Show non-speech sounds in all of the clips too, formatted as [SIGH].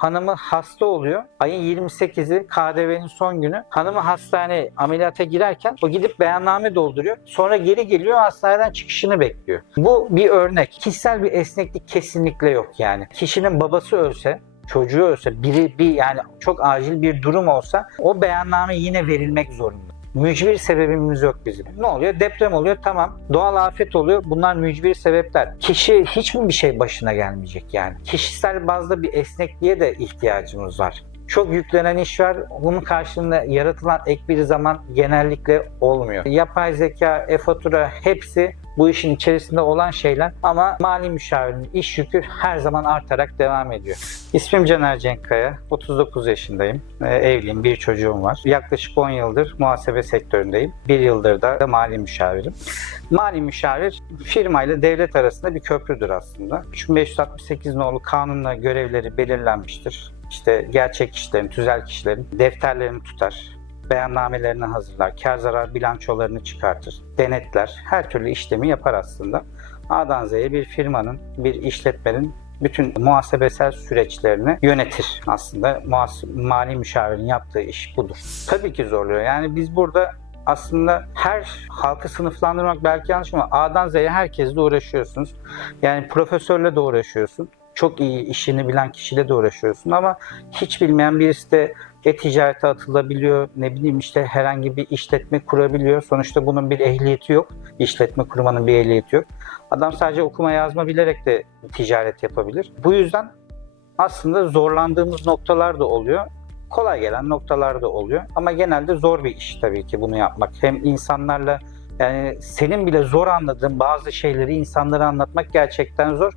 Hanımı hasta oluyor. Ayın 28'i KDV'nin son günü. Hanımı hastane ameliyata girerken o gidip beyanname dolduruyor. Sonra geri geliyor hastaneden çıkışını bekliyor. Bu bir örnek. Kişisel bir esneklik kesinlikle yok yani. Kişinin babası ölse çocuğu ölse biri bir yani çok acil bir durum olsa o beyanname yine verilmek zorunda. Mücbir sebebimiz yok bizim. Ne oluyor? Deprem oluyor tamam. Doğal afet oluyor. Bunlar mücbir sebepler. Kişi hiç mi bir şey başına gelmeyecek yani? Kişisel bazda bir esnekliğe de ihtiyacımız var. Çok yüklenen iş var. Bunun karşılığında yaratılan ek bir zaman genellikle olmuyor. Yapay zeka, e-fatura hepsi bu işin içerisinde olan şeyler ama mali müşavirin iş yükü her zaman artarak devam ediyor. İsmim Caner Cenkkaya, 39 yaşındayım, Ee, evliyim, bir çocuğum var. Yaklaşık 10 yıldır muhasebe sektöründeyim, bir yıldır da mali müşavirim. Mali müşavir firmayla devlet arasında bir köprüdür aslında. 3568 nolu kanunla görevleri belirlenmiştir. İşte gerçek kişilerin, tüzel kişilerin defterlerini tutar, beyannamelerini hazırlar, kar zarar bilançolarını çıkartır, denetler, her türlü işlemi yapar aslında. A'dan Z'ye bir firmanın, bir işletmenin bütün muhasebesel süreçlerini yönetir aslında. Muhas- mali müşavirin yaptığı iş budur. Tabii ki zorluyor. Yani biz burada aslında her halkı sınıflandırmak belki yanlış ama A'dan Z'ye herkesle uğraşıyorsunuz. Yani profesörle de uğraşıyorsun. Çok iyi işini bilen kişiyle de uğraşıyorsun ama hiç bilmeyen birisi de e-ticarete atılabiliyor. Ne bileyim işte herhangi bir işletme kurabiliyor. Sonuçta bunun bir ehliyeti yok. İşletme kurmanın bir ehliyeti yok. Adam sadece okuma yazma bilerek de ticaret yapabilir. Bu yüzden aslında zorlandığımız noktalar da oluyor. Kolay gelen noktalar da oluyor. Ama genelde zor bir iş tabii ki bunu yapmak. Hem insanlarla yani senin bile zor anladığın bazı şeyleri insanlara anlatmak gerçekten zor.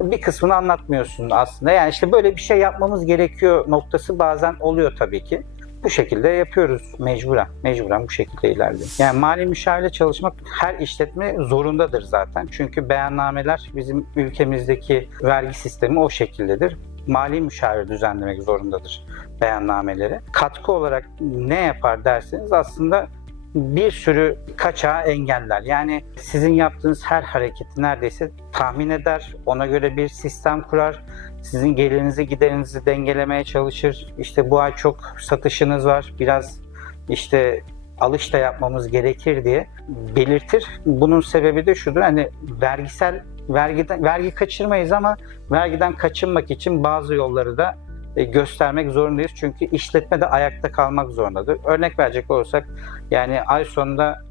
Bir kısmını anlatmıyorsun aslında. Yani işte böyle bir şey yapmamız gerekiyor noktası bazen oluyor tabii ki. Bu şekilde yapıyoruz mecburen. Mecburen bu şekilde ilerliyor. Yani mali müşavirle çalışmak her işletme zorundadır zaten. Çünkü beyannameler bizim ülkemizdeki vergi sistemi o şekildedir. Mali müşavir düzenlemek zorundadır beyannameleri. Katkı olarak ne yapar derseniz aslında bir sürü kaçağı engeller. Yani sizin yaptığınız her hareketi neredeyse tahmin eder, ona göre bir sistem kurar, sizin gelirinizi giderinizi dengelemeye çalışır. İşte bu ay çok satışınız var, biraz işte alış da yapmamız gerekir diye belirtir. Bunun sebebi de şudur, hani vergisel vergiden vergi kaçırmayız ama vergiden kaçınmak için bazı yolları da göstermek zorundayız. Çünkü işletme de ayakta kalmak zorundadır. Örnek verecek olursak yani ay sonunda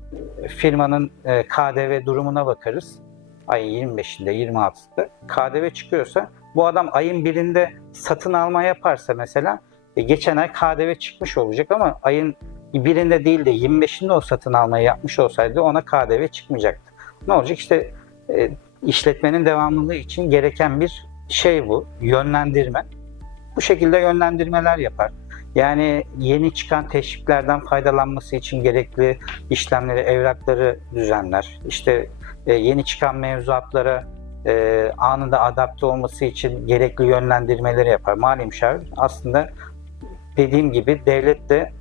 e, firmanın e, KDV durumuna bakarız. Ayın 25'inde, 26'sında KDV çıkıyorsa bu adam ayın birinde satın alma yaparsa mesela e, geçen ay KDV çıkmış olacak ama ayın birinde değil de 25'inde o satın almayı yapmış olsaydı ona KDV çıkmayacaktı. Ne olacak? İşte e, işletmenin devamlılığı için gereken bir şey bu, yönlendirme. Bu şekilde yönlendirmeler yapar. Yani yeni çıkan teşviklerden faydalanması için gerekli işlemleri, evrakları düzenler. İşte e, yeni çıkan mevzuatlara e, anında adapte olması için gerekli yönlendirmeleri yapar. Mali müşavir aslında dediğim gibi devletle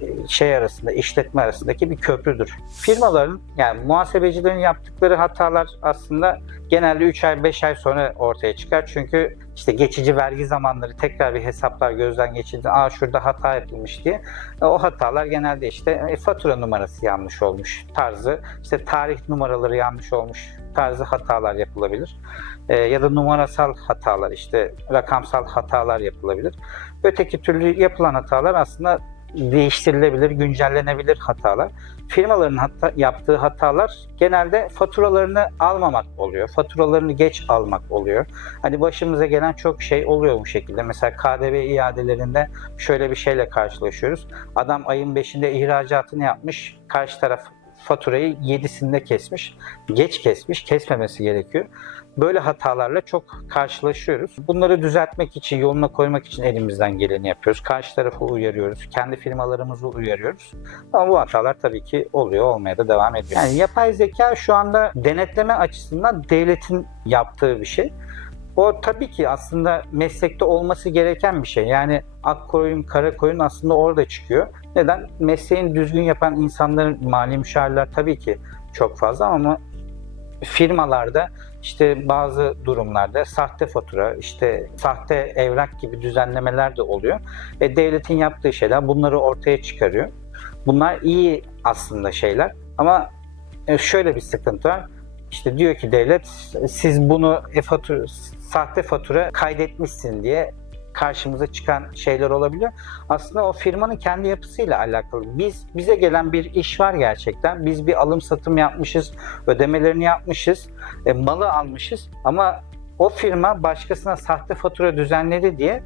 e, şey arasında, işletme arasındaki bir köprüdür. Firmaların yani muhasebecilerin yaptıkları hatalar aslında genelde 3 ay 5 ay sonra ortaya çıkar. Çünkü işte geçici vergi zamanları tekrar bir hesaplar gözden geçirdi. Aa şurada hata yapılmış diye. E, o hatalar genelde işte e, fatura numarası yanlış olmuş tarzı, işte tarih numaraları yanlış olmuş tarzı hatalar yapılabilir. E, ya da numarasal hatalar işte rakamsal hatalar yapılabilir. Öteki türlü yapılan hatalar aslında değiştirilebilir, güncellenebilir hatalar. Firmaların hatta, yaptığı hatalar genelde faturalarını almamak oluyor. Faturalarını geç almak oluyor. Hani başımıza gelen çok şey oluyor bu şekilde. Mesela KDV iadelerinde şöyle bir şeyle karşılaşıyoruz. Adam ayın 5'inde ihracatını yapmış. Karşı taraf faturayı 7'sinde kesmiş. Geç kesmiş. Kesmemesi gerekiyor. Böyle hatalarla çok karşılaşıyoruz. Bunları düzeltmek için, yoluna koymak için elimizden geleni yapıyoruz. Karşı tarafı uyarıyoruz. Kendi firmalarımızı uyarıyoruz. Ama bu hatalar tabii ki oluyor, olmaya da devam ediyor. Yani yapay zeka şu anda denetleme açısından devletin yaptığı bir şey. O tabii ki aslında meslekte olması gereken bir şey. Yani ak koyun, kara koyun aslında orada çıkıyor. Neden? Mesleğini düzgün yapan insanların mali müşavirler tabii ki çok fazla ama firmalarda işte bazı durumlarda sahte fatura, işte sahte evrak gibi düzenlemeler de oluyor. E, devletin yaptığı şeyler bunları ortaya çıkarıyor. Bunlar iyi aslında şeyler ama e, şöyle bir sıkıntı var. İşte diyor ki devlet siz bunu e-fatura, sahte fatura kaydetmişsin diye karşımıza çıkan şeyler olabiliyor. Aslında o firmanın kendi yapısıyla alakalı. Biz bize gelen bir iş var gerçekten. Biz bir alım satım yapmışız, ödemelerini yapmışız, e, malı almışız ama o firma başkasına sahte fatura düzenledi diye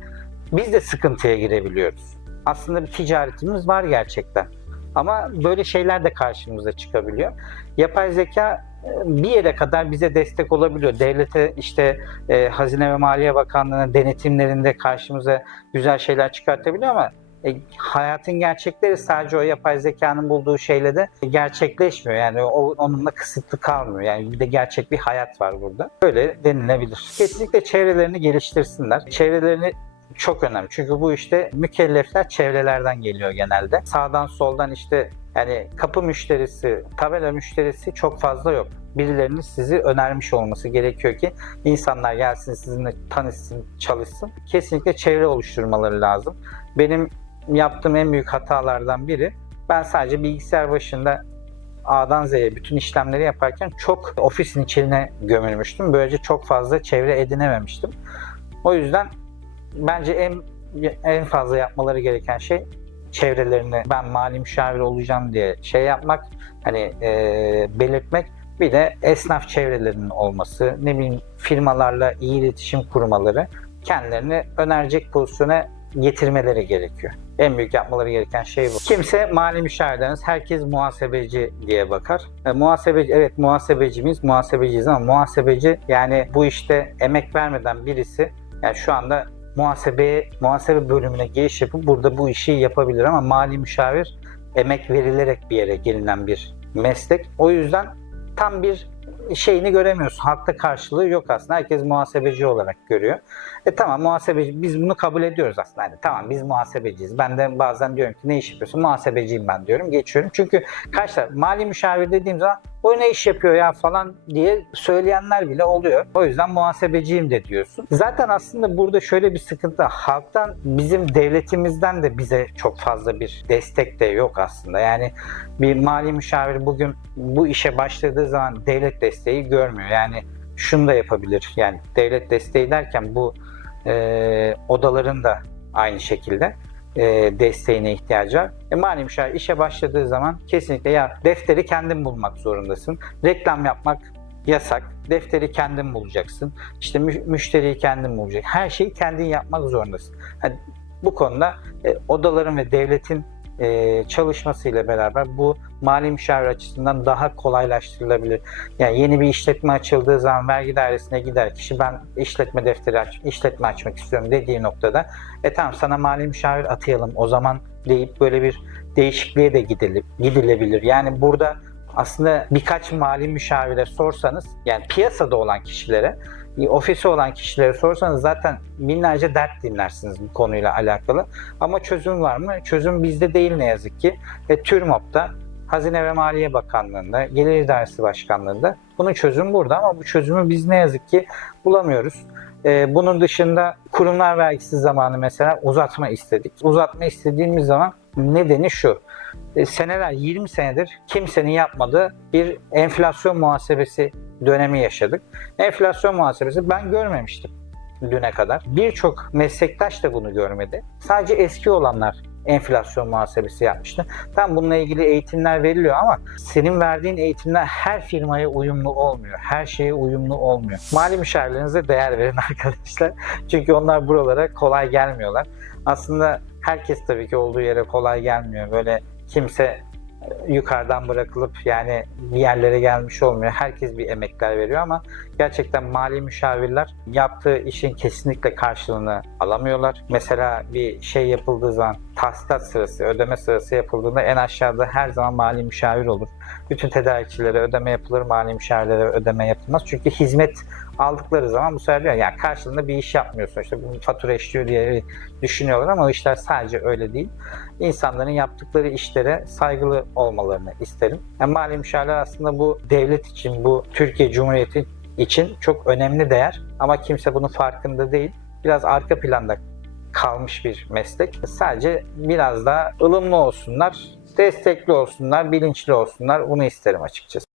biz de sıkıntıya girebiliyoruz. Aslında bir ticaretimiz var gerçekten. Ama böyle şeyler de karşımıza çıkabiliyor. Yapay zeka bir yere kadar bize destek olabiliyor. Devlete işte e, Hazine ve Maliye Bakanlığı'nın denetimlerinde karşımıza güzel şeyler çıkartabiliyor ama e, hayatın gerçekleri sadece o yapay zekanın bulduğu şeyle de gerçekleşmiyor. Yani o onunla kısıtlı kalmıyor. Yani bir de gerçek bir hayat var burada. Böyle denilebilir. Kesinlikle çevrelerini geliştirsinler. Çevrelerini çok önemli. Çünkü bu işte mükellefler çevrelerden geliyor genelde. Sağdan soldan işte yani kapı müşterisi, tabela müşterisi çok fazla yok. Birilerinin sizi önermiş olması gerekiyor ki insanlar gelsin sizinle tanışsın, çalışsın. Kesinlikle çevre oluşturmaları lazım. Benim yaptığım en büyük hatalardan biri ben sadece bilgisayar başında A'dan Z'ye bütün işlemleri yaparken çok ofisin içine gömülmüştüm. Böylece çok fazla çevre edinememiştim. O yüzden bence en en fazla yapmaları gereken şey çevrelerini ben mali müşavir olacağım diye şey yapmak hani e, belirtmek bir de esnaf çevrelerinin olması ne bileyim firmalarla iyi iletişim kurmaları kendilerini önerecek pozisyona getirmeleri gerekiyor. En büyük yapmaları gereken şey bu. Kimse mali müşavirleriniz, herkes muhasebeci diye bakar. E, muhasebeci, evet muhasebecimiz, muhasebeciyiz ama muhasebeci yani bu işte emek vermeden birisi yani şu anda muhasebeye, muhasebe bölümüne giriş yapıp burada bu işi yapabilir ama mali müşavir emek verilerek bir yere gelinen bir meslek. O yüzden tam bir şeyini göremiyorsun. Halkta karşılığı yok aslında. Herkes muhasebeci olarak görüyor. E tamam muhasebeci biz bunu kabul ediyoruz aslında. Yani tamam biz muhasebeciyiz. Ben de bazen diyorum ki ne iş yapıyorsun? Muhasebeciyim ben diyorum. Geçiyorum. Çünkü kaç tane mali müşavir dediğim zaman o ne iş yapıyor ya falan diye söyleyenler bile oluyor. O yüzden muhasebeciyim de diyorsun. Zaten aslında burada şöyle bir sıkıntı. Halktan bizim devletimizden de bize çok fazla bir destek de yok aslında. Yani bir mali müşavir bugün bu işe başladığı zaman devlet desteği görmüyor. Yani şunu da yapabilir. Yani devlet desteği derken bu e, odaların da aynı şekilde e, desteğine ihtiyacı var. E, mali müşavir işe başladığı zaman kesinlikle ya defteri kendin bulmak zorundasın. Reklam yapmak yasak. Defteri kendin bulacaksın. İşte mü- müşteriyi kendin bulacak. Her şeyi kendin yapmak zorundasın. Yani bu konuda e, odaların ve devletin e, çalışmasıyla beraber bu mali müşavir açısından daha kolaylaştırılabilir. Yani yeni bir işletme açıldığı zaman vergi dairesine gider kişi ben işletme defteri aç, işletme açmak istiyorum dediği noktada e tamam sana mali müşavir atayalım o zaman deyip böyle bir değişikliğe de gidilip, gidilebilir. Yani burada aslında birkaç mali müşavire sorsanız yani piyasada olan kişilere ofisi olan kişilere sorsanız zaten binlerce dert dinlersiniz bu konuyla alakalı. Ama çözüm var mı? Çözüm bizde değil ne yazık ki. E, TÜRMOP'ta, Hazine ve Maliye Bakanlığı'nda, Gelir İdaresi Başkanlığı'nda bunun çözümü burada ama bu çözümü biz ne yazık ki bulamıyoruz. E, bunun dışında kurumlar vergisi zamanı mesela uzatma istedik. Uzatma istediğimiz zaman nedeni şu. E, seneler 20 senedir kimsenin yapmadığı bir enflasyon muhasebesi dönemi yaşadık. Enflasyon muhasebesi ben görmemiştim düne kadar. Birçok meslektaş da bunu görmedi. Sadece eski olanlar enflasyon muhasebesi yapmıştı. Tam bununla ilgili eğitimler veriliyor ama senin verdiğin eğitimler her firmaya uyumlu olmuyor. Her şeye uyumlu olmuyor. Mali müşavirlerinize değer verin [LAUGHS] arkadaşlar. Çünkü onlar buralara kolay gelmiyorlar. Aslında herkes tabii ki olduğu yere kolay gelmiyor. Böyle kimse yukarıdan bırakılıp yani bir yerlere gelmiş olmuyor. Herkes bir emekler veriyor ama gerçekten mali müşavirler yaptığı işin kesinlikle karşılığını alamıyorlar. Mesela bir şey yapıldığı zaman tahsilat sırası, ödeme sırası yapıldığında en aşağıda her zaman mali müşavir olur. Bütün tedarikçilere ödeme yapılır, mali müşavirlere ödeme yapılmaz. Çünkü hizmet aldıkları zaman bu sefer diyor yani karşılığında bir iş yapmıyorsun işte bu fatura işliyor diye düşünüyorlar ama o işler sadece öyle değil. İnsanların yaptıkları işlere saygılı olmalarını isterim. Yani mali müşavirler aslında bu devlet için, bu Türkiye Cumhuriyeti için çok önemli değer ama kimse bunun farkında değil. Biraz arka planda kalmış bir meslek. Sadece biraz daha ılımlı olsunlar, destekli olsunlar, bilinçli olsunlar. Bunu isterim açıkçası.